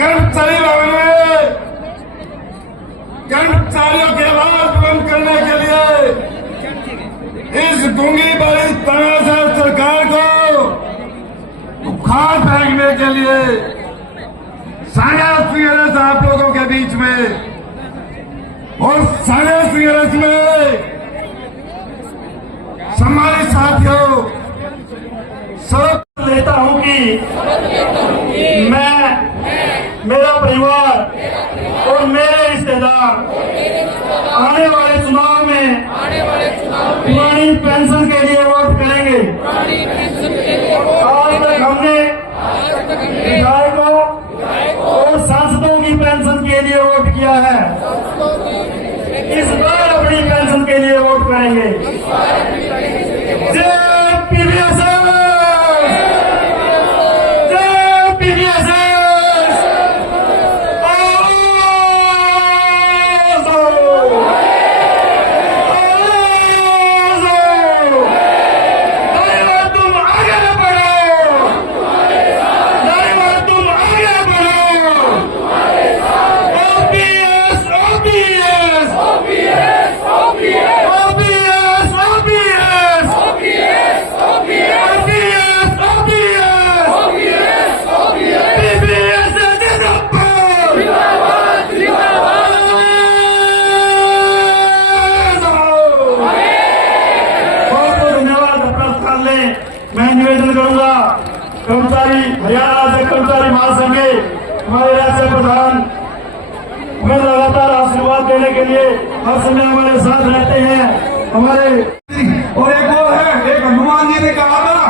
कर्मचारी भवन में कर्मचारियों के आवाज बुलंद करने के लिए इस गूंगी बड़ी तनाज़ा सरकार को उखाड़ फेंकने के लिए संघर्ष आप लोगों के बीच में और संघर्ष में सम्मानित साथियों सब लेता हूं कि मैं, मेरा परिवार और मेरे रिश्तेदार आने वाले चुनाव में पुरानी पेंशन के लिए वोट करेंगे। आज तक हमने विधायकों और सांसदों की पेंशन के लिए वोट किया है, इस बार अपनी पेंशन के लिए वोट करेंगे। जय पीवीएस, जय पीवीएस। मैं निवेदन करूंगा कर्मचारी हरियाणा राज्य कर्मचारी महासंघ के हमारे राज्य प्रधान हमें लगातार आशीर्वाद देने के लिए हर समय हमारे साथ रहते हैं। हमारे और एक वो है, एक हनुमान जी ने कहा था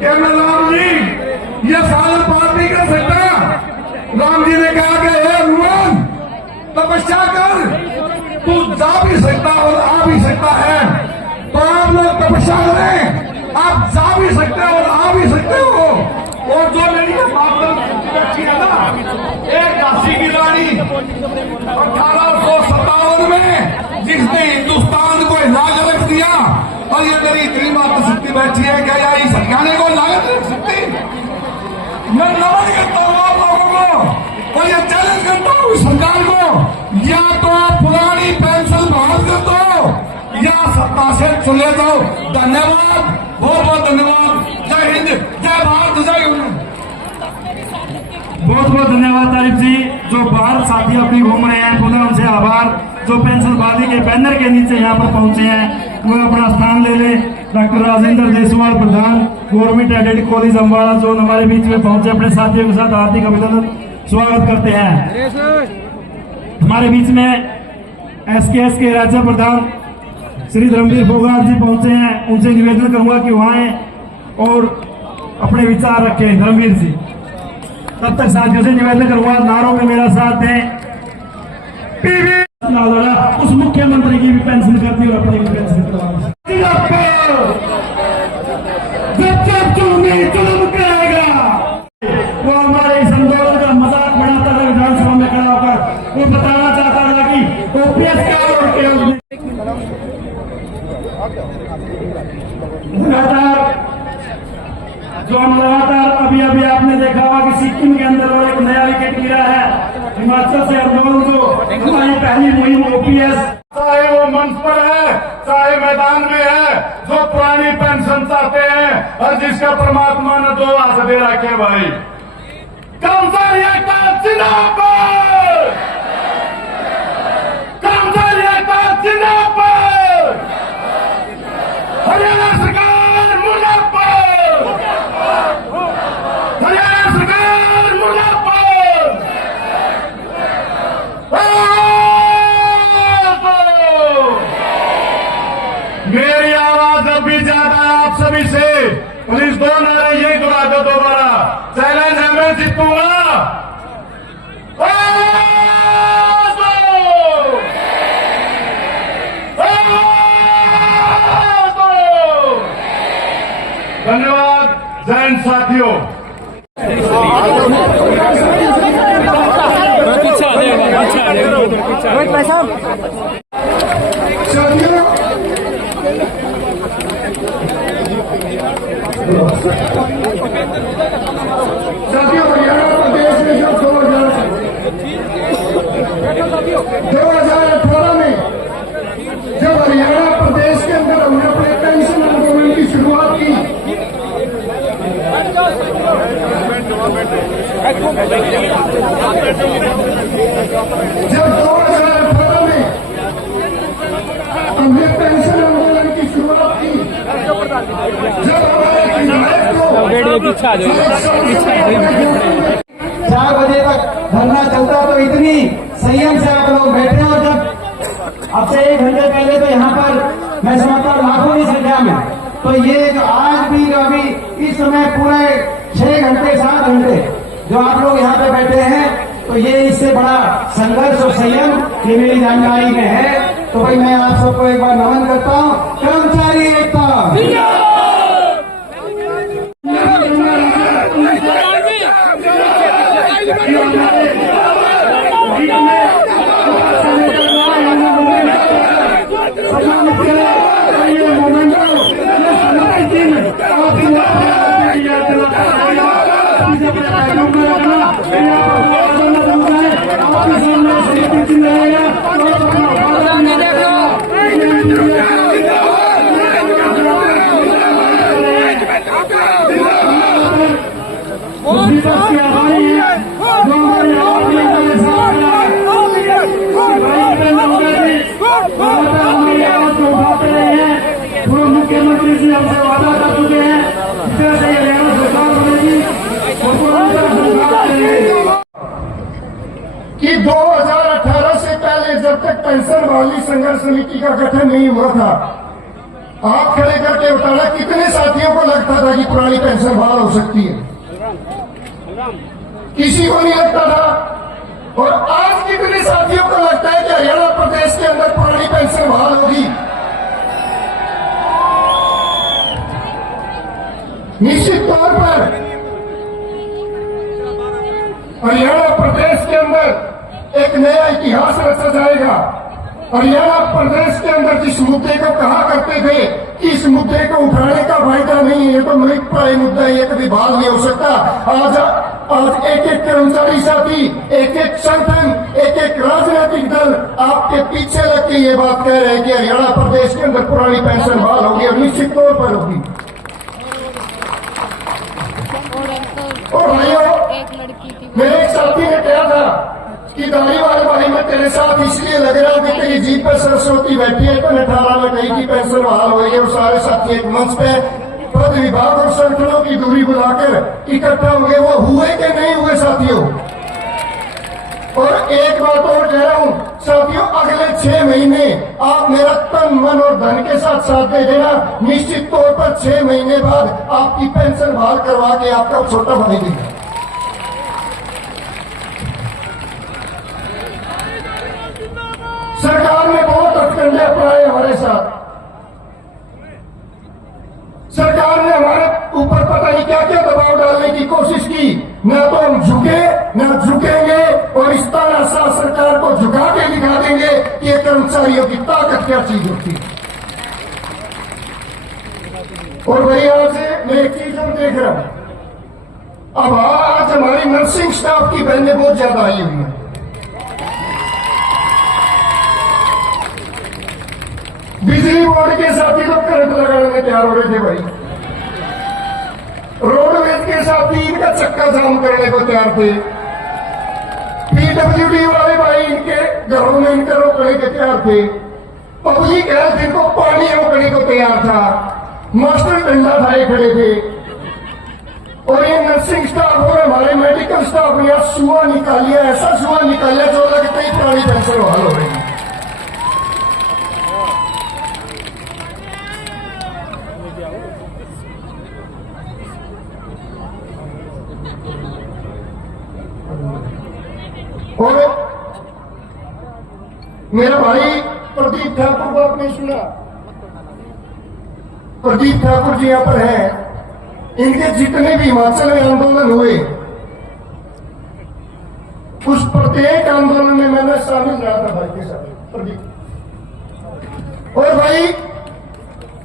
कि मैं राम जी ये साल पार नहीं कर सकता। राम जी ने कहा कि हे हनुमान तपस्या कर, तू जा भी सकता और आ भी सकता है। तो आप लोग तपस्या करें, आप जा भी सकते हो और आ भी सकते हो। और जो मेरी बैठी है ना, एक झांसी की रानी 1857 में जिसने हिंदुस्तान को हिला कर रख दिया, और ये मेरी इतनी मात्र शक्ति बैठी है क्या या इस हरियाणे को लागत रख सकती? मैं नमन करता हूँ आप लोगों को और ये चैलेंज करता हूँ सरकार को, या तो आप पुरानी पेंशन बहाल कर दो या सत्ता से चले जाओ। धन्यवाद, बहुत बहुत धन्यवाद। जय हिंद, जय भारत, जय हिंद। बहुत बहुत धन्यवाद तारिफ जी। जो बाहर साथी अपनी घूम रहे हैं पुनः उनसे आभार। जो पेंशनवादी के बैनर के नीचे यहाँ पर पहुंचे हैं वो अपना स्थान ले ले। डॉक्टर राजेंद्र जायसवाल प्रधान गवर्नमेंट एडेड कॉलेज अम्बाड़ा जो हमारे बीच में पहुंचे, अपने साथियों के साथ हार्दिक अभिनंदन स्वागत करते हैं। हमारे बीच में एसकेएस के राज्य प्रधान श्री धर्मवीर फोगाट जी पहुंचे हैं, उनसे निवेदन करूंगा कि वहां आए और अपने विचार रखें। धर्मवीर जी, तब तक साथियों से निवेदन करूंगा नारों में मेरा साथ दें। पीवी उस मुख्यमंत्री की भी पेंशन करती और अपनी भी पेंशन करवा। जब जुल्म करेगा वो हमारे इस आंदोलन का मजाक बनाता था, विधानसभा में खड़ा होकर वो बताना चाहता था कि ओपीएस क्या और केवल लगातार अभी अभी आपने देखा होगा कि सिक्किम के अंदर वो एक नया विकेट गिरा है। हिमाचल से आंदोलन जो हमारी पहली मुहिम ओपीएस, चाहे वो मंच पर है चाहे मैदान में है, जो पुरानी पेंशन चाहते हैं और जिसका परमात्मा ने 2 हाथ दे रखे भाई। कर्मचारी एकता जिंदाबाद, कर्मचारी एकता जिंदाबाद, हरियाणा सरकार मुर्दाबाद, हरियाणा सरकार मुर्दाबाद। मेरी आवाज अब भी ज्यादा है आप सभी से, पुलिस 2 नारे यही दोहरा दो दोबारा। चैलेंज है, मैं जीतूंगा। धन्यवाद, जय हिंद साथियों। साथियों, हरियाणा प्रदेश में जब जब 2018 में हमने पेंशन आंदोलन की शुरुआत की, जब हमारे विधायक को 4 बजे तक धरना चलता तो इतनी संयम से आप लोग बैठे, और जब अब से 1 घंटे पहले तो यहाँ पर मैं समझता हूँ लाखों की संख्या में, तो ये जो आज भी अभी इस समय पूरे 6 घंटे 7 घंटे जो आप लोग यहाँ पे बैठे हैं, तो ये इससे बड़ा संघर्ष और संयम ये मेरी जानकारी में है। तो भाई मैं आप सबको एक बार नमन करता हूँ। कर्मचारी एकता, मुख्यमंत्री जी हमसे वादा कर चुके हैं हरियाणा सरकार बनेगी कि 2018 से पहले जब तक पेंशन वाली संघर्ष समिति का गठन नहीं हुआ था, आप खड़े करके बताना कितने साथियों को लगता था कि पुरानी पेंशन बहाल हो सकती है? किसी को नहीं लगता था। और आज कितने साथियों को लगता है कि हरियाणा प्रदेश के अंदर पुरानी पेंशन बहाल होगी? निश्चित तौर पर हरियाणा प्रदेश के अंदर एक नया इतिहास रचा जाएगा। हरियाणा प्रदेश के अंदर जिस मुद्दे को कहा करते थे कि इस मुद्दे को उठाने का फायदा नहीं है, ये तो मृतप्राय मुद्दा है, ये कभी बहाल नहीं हो सकता। आज एक एक कर्मचारी साथी, एक एक संगठन, एक एक राजनीतिक दल आपके पीछे लग के ये बात कह रहे हैं कि हरियाणा प्रदेश के अंदर पुरानी पेंशन बहाल होगी, और निश्चित तौर पर होगी। और भाइयों, मेरे एक साथी ने कहा था कि धारीवाल भाई मैं तेरे साथ इसलिए लग रहा हूं कि तेरी जीप पे सरस्वती बैठी है, तो 18 में कही कि पेंशन बहाल होगी, और सारे साथी एक मंच पे पद विभाग और संगठनों की दूरी बुलाकर इकट्ठा होंगे। वो हुए कि नहीं हुए साथियों? और एक बात और कह रहा हूं साथियों, अगले 6 महीने आप मेरा तन मन और धन के साथ साथ दे देना। निश्चित तौर पर 6 महीने बाद आपकी पेंशन बहाल करवा के आपका छोटा भाई देगा। सरकार ने बहुत हथकंडे अपनाए हमारे साथ। सरकार ने हमारे ऊपर पता नहीं क्या क्या दबाव डालने की कोशिश की। न तो हम झुके न झुकेंगे, और इस तानाशाह सरकार को झुका के दिखा देंगे कि ये कर्मचारियों की ताकत क्या चीज होती है। और भाई आज मैं एक चीज और देख रहा हूं, अब आज हमारी नर्सिंग स्टाफ की बहनें बहुत ज्यादा आई हुई है। बिजली बोर्ड के साथी तो करंट लगाने में तैयार हो रहे थे भाई। रोडवेज के साथी इनका चक्का जाम करने को तैयार थे। पीडब्ल्यूडी वाले भाई इनके घरों में इनका रोकने के तैयार थे। पब्लिक हेल्थ इनको पानी रोकने को तैयार था। मास्टर डंडा धारे खड़े थे। और ये नर्सिंग स्टाफ और हमारे मेडिकल स्टाफ ने सुआ निकालिया, ऐसा सुआ निकालिया जो लगता ही पुरानी पेंशन बहाल हो रही है। और मेरा भाई प्रदीप ठाकुर को आपने सुना, प्रदीप ठाकुर जी यहां पर हैं। इनके जितने भी हिमाचल में आंदोलन हुए, उस प्रत्येक आंदोलन में मैंने शामिल रहा था भाई के साथ, प्रदीप। और भाई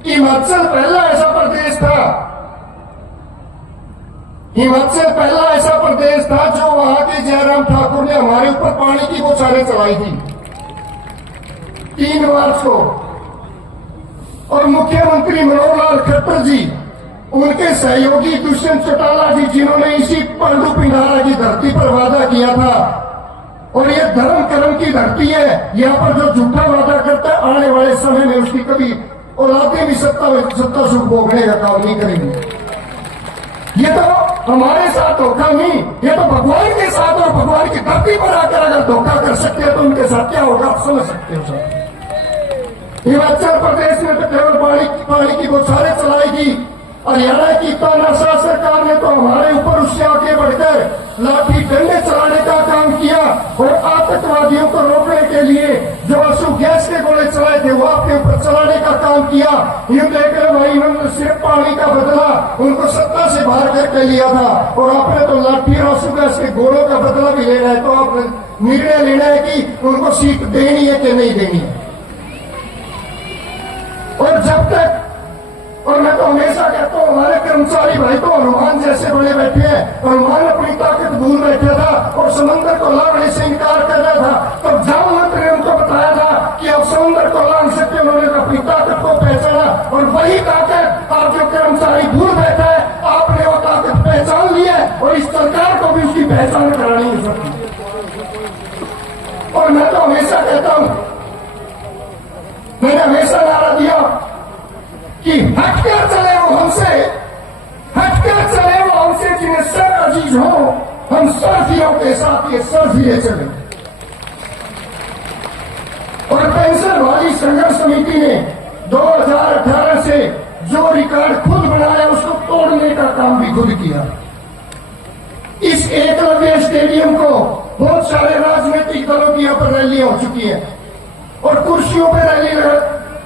हिमाचल पहला ऐसा प्रदेश था, हिमाचल पहला ऐसा प्रदेश था जो वहां के जयराम ठाकुर ने हमारे ऊपर पानी की बौछारें चलाई थी 3 मार्च को। और मुख्यमंत्री मनोहर लाल खट्टर जी उनके सहयोगी दुष्यंत चौटाला जी, जिन्होंने इसी पंडू पिंडारा की धरती पर वादा किया था, और ये धर्म कर्म की धरती है, यहाँ पर जो झूठा वादा करता है आने वाले समय में उसकी कभी औलादें भी सत्ता सुख भोगने का काम नहीं करेंगी। ये तो हमारे साथ धोखा नहीं, ये तो भगवान के साथ और भगवान की धरती पर आकर अगर धोखा कर सकते हैं तो उनके साथ क्या होगा आप समझ सकते हो सर। हिमाचल प्रदेश में तो केवल पानी की बौछारें चलाएगी। हरियाणा की तानाशाह सरकार ने तो हमारे ऊपर उससे आगे बढ़कर लाठी डंडे चलाने का काम किया और आतंकवादियों को रोकने के लिए जो आंसू गैस के गोले चलाए थे वो आपके ऊपर चलाने का काम किया। यूं देख रहे भाई, उन्होंने सिर्फ पानी का बदला उनको सत्ता से बाहर करके लिया था और आपने तो लाठी और आंसू गैस के गोलों का बदला भी लेना है, तो आपने निर्णय लेना है कि उनको सीट देनी है कि नहीं देनी है। और जब तक, और मैं तो हमेशा कहता हूं हमारे कर्मचारी भाई तो हनुमान जैसे बड़े बैठे हैं। हनुमान अपनी ताकत भूल बैठा था और समंदर को लाने से इनकार कर रहा था, तब जाम मंत्री ने उनको बताया था कि आप समंदर को लान सकते। उन्होंने अपनी ताकत को पहचाना और वही ताकत आप जो कर्मचारी भूल बैठा है, आपने वो ताकत पहचान ली है और इस सरकार को भी उसकी पहचान करानी है सकती। और मैं तो हमेशा कहता हूं, मैंने हमेशा नारा दिया कि हटकर चले वो हमसे, हटकर चले वो हमसे जिन्हें सर अजीज हो, हम सरफियों के साथ ये सरफिरे चले। और पेंशन वाली संघर्ष समिति ने 2018 से जो रिकॉर्ड खुद बनाया उसको तोड़ने का काम भी खुद किया। इस एकलव्य स्टेडियम को बहुत सारे राजनीतिक दलों की यहां पर रैलियां हो चुकी हैं और कुर्सियों पर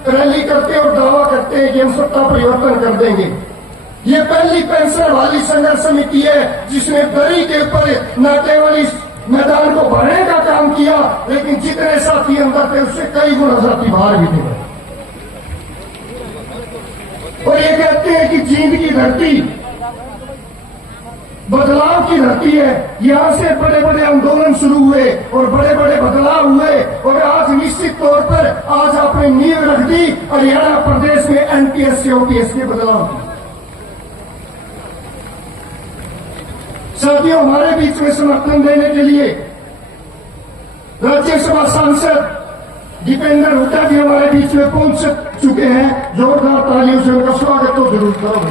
रैली करते और दावा करते हैं कि हम सत्ता परिवर्तन कर देंगे। ये पहली पेंशन वाली संघर्ष समिति है जिसने दरी के ऊपर न केवल इस मैदान को भरने का काम किया, लेकिन जितने साथी अंदर थे उससे कई गुना साथी बाहर भी थे। और ये कहते हैं कि जींद की धरती बदलाव की धरती है, यहां से बड़े बड़े आंदोलन शुरू हुए और बड़े बड़े बदलाव हुए और आज निश्चित तौर पर आज आपने नींव रख दी हरियाणा प्रदेश में एनपीएस से ओपीएस के बदलाव की। साथियों, हमारे बीच में समर्थन देने के लिए राज्यसभा सांसद दीपेंद्र हुड्डा जी हमारे बीच में पहुंच चुके हैं। जोरदार तालियों से उनका स्वागत तो जरूर करो।